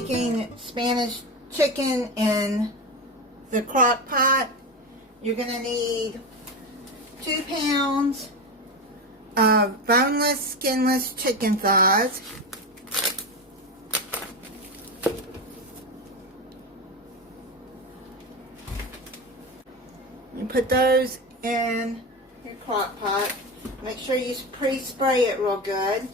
making Spanish chicken in the crock pot, you're going to need 2 pounds of boneless, skinless chicken thighs. You put those in your crock pot. Make sure you pre-spray it real good.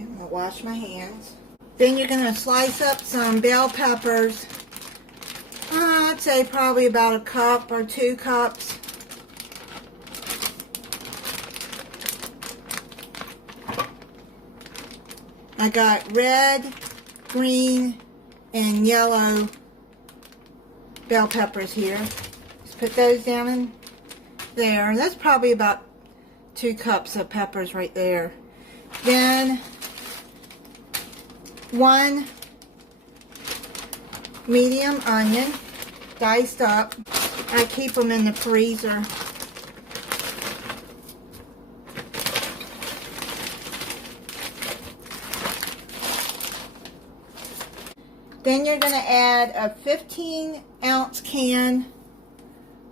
I'm going to wash my hands. Then you're going to slice up some bell peppers. I'd say probably about a cup or 2 cups. I got red, green, and yellow bell peppers here. Just put those down in there. That's probably about 2 cups of peppers right there. Then 1 medium onion, diced up. I keep them in the freezer. Then you're going to add a 15-ounce can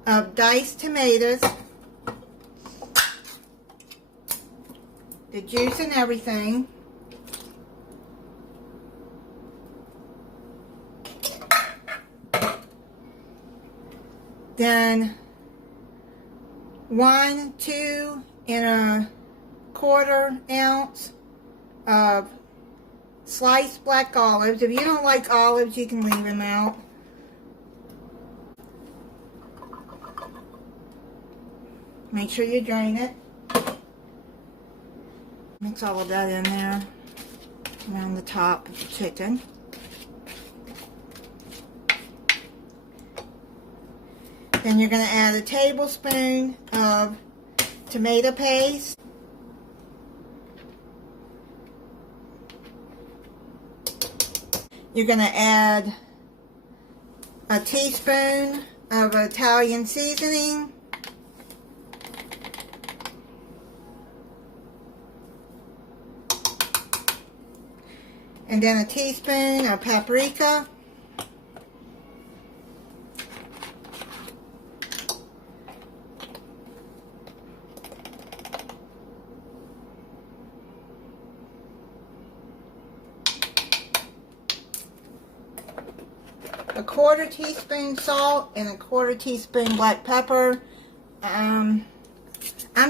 of diced tomatoes. The juice and everything. Then 1, 2 and 1/4 ounce of sliced black olives. If you don't like olives, you can leave them out. Make sure you drain it. Mix all of that in there around the top of the chicken. Then you're going to add a tablespoon of tomato paste. You're going to add a teaspoon of Italian seasoning. And then a teaspoon of paprika. A 1/4 teaspoon salt and a 1/4 teaspoon black pepper. I'm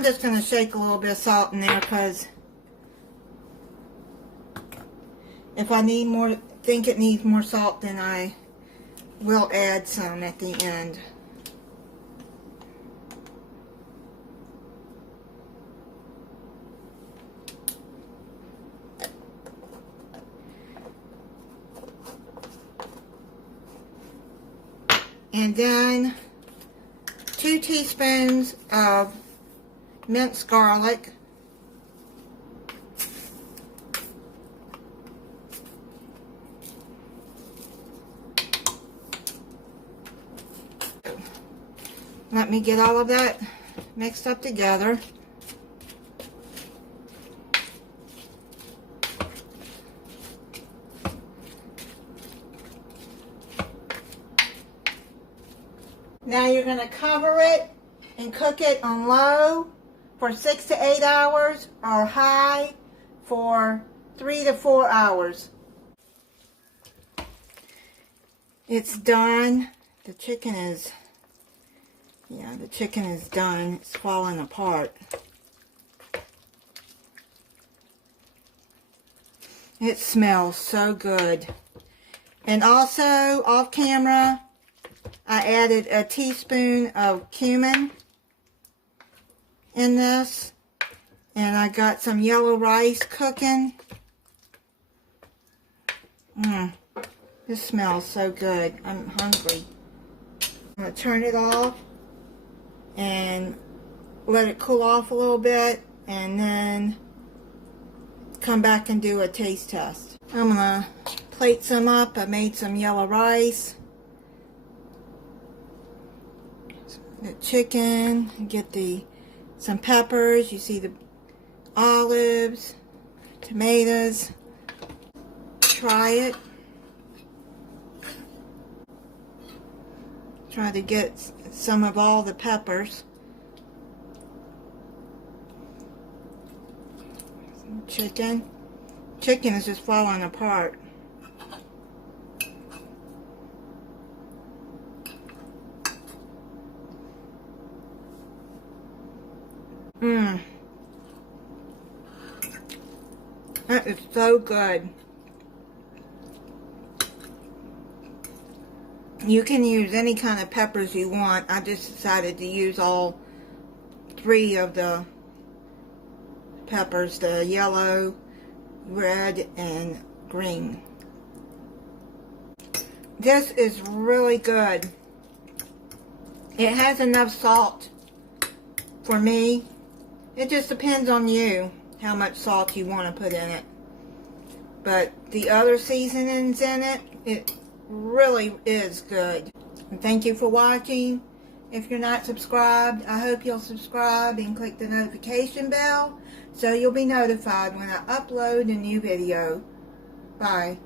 just going to shake a little bit of salt in there because if I need more, think it needs more salt, then I will add some at the end. And then 2 teaspoons of minced garlic. Let me get all of that mixed up together. Now you're going to cover it and cook it on low for 6 to 8 hours or high for 3 to 4 hours. It's done. The chicken is done. It's falling apart. It smells so good. And also, off camera, I added a teaspoon of cumin in this. And I got some yellow rice cooking. This smells so good. I'm hungry. I'm going to turn it off and let it cool off a little bit, and then come back and do a taste test. I'm going to plate some up. I made some yellow rice. The chicken, get some peppers. You see the olives, tomatoes. Try it. Try to get some of all the peppers. Some chicken. Chicken is just falling apart. That is so good. You can use any kind of peppers you want. I just decided to use all 3 of the peppers, the yellow, red, and green. This is really good. It has enough salt for me. It just depends on you how much salt you want to put in it. But the other seasonings in it, it really is good. And thank you for watching. If you're not subscribed, I hope you'll subscribe and click the notification bell so you'll be notified when I upload a new video. Bye.